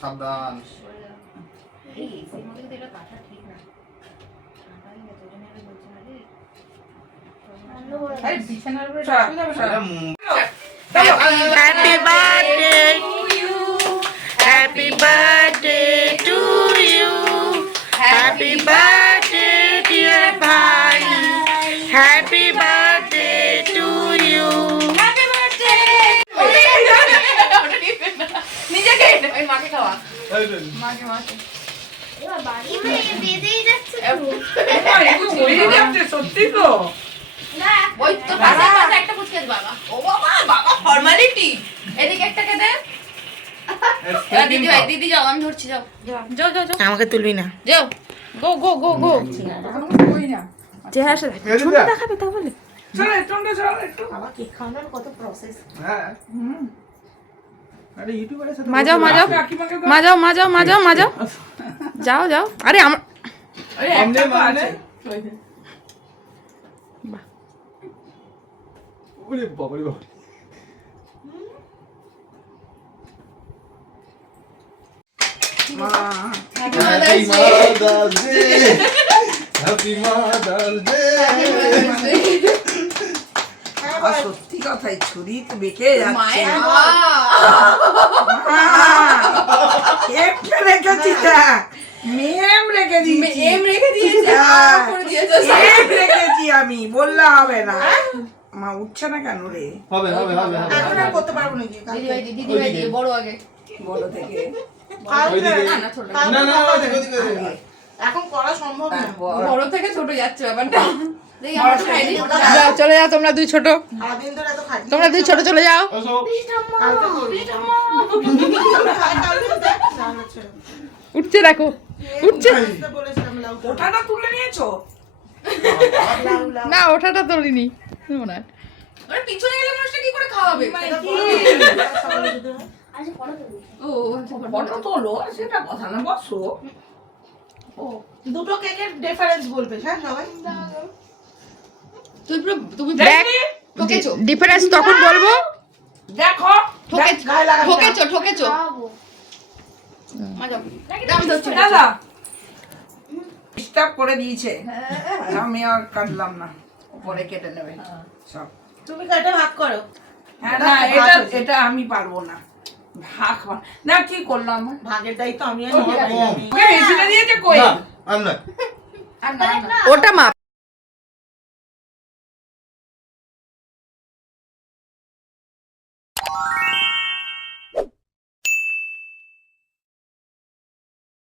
সাবধান। এই এসির মধ্যে তো এটা কাটা ঠিক না। কাটাই না, তোর জন্য এটা বলছি না রে। আরে বিছানার উপরে রাখা যাবে না। Happy birthday to you. Happy birthday to you. Happy birthday dear bhai. Happy birthday to you. Happy birthday. নিজেকে ওই মাকে খাওয়া। মাকে মাকে। এবার বাড়ি বেঁধেই যাচ্ছে তো। বেরিয়ে যাচ্ছে সত্যি তো। না ওই তো পাশে পাশে একটা পুচকে বাবা। ও বাবা বাবা ফর্মালিটি। এদিকে একটাকে দে। দিদি ভাই দিদি যাও আমি ধরছি যাও। যাও যাও যাও। আমাকে তুলবি না। যাও। গো গো গো গো। কই না। চেহারা ছোট দেখাবে তাহলে। চল একটু। বাবা কেক খাওয়ানোর কত প্রসেস। হ্যাঁ আরে ইউটিউবারের সাথে মাজাও যাও যাও আরে আমার আরে একটা তো আছে। ওরে বাবা রে বাবা। Happy Mother's Day. Happy Mother's Day. সত্যি কথাই ছুরি তো বেঁকে যাচ্ছে। একটা রেখেছি তা মেম রেখে দিয়েছি। এম রেখে দিয়েছে আর করে দিয়েছে এম রেখেছি আমি বললে হবে না। মা উঠছে না কেন রে? হবে এখন আর করতে পারবো না কি দিদি ভাই দিয়ে বড় আগে বড় থেকে ওইদিকে না না ছোট না ওইদিকে এখন করা সম্ভব না। বড় থেকে ছোট যাচ্ছে ব্যাপারটা দেখি আমরা খাই দিই যাও চলে যাও তোমরা দুই ছোট সারাদিন ধরে এত খাচ্ছি। তোমরা দুই ছোট চলে যাও আসো উঠছে দেখো উঠছে ওটাটা তুলে নিয়েছো? না ওঠাটা তুলিনি মনে হয় আরে পিছনে গেলে মানুষটা কি করে খাওয়াবে আচ্ছা পড়া দেবো। ও ফটো তোলো সেটা কথা না বসো। ও দুটো কেকের ডিফারেন্স বলবে হ্যাঁ সবাই। তুই পুরো তুমি দেখ ঠকেছো ডিফারেন্স তখন বলবো দেখো গায়ে লাগাচ্ছি। ঠকেছো খাওয়াবো। মাজাও দাম ধরছি দাদা ডিস্টার্ব করে দিয়েছে। আমি আর কাটলাম না, পরে কেটে নেবে সব। তুমি কাটা ভাগ করো। হ্যাঁ না এটা আমি পারবো না। ভাগ না কি করলাম ভাগের দায়িত্ব আমি আর ওকে মেশিনে দিয়েছে কই? না ওটা মাপ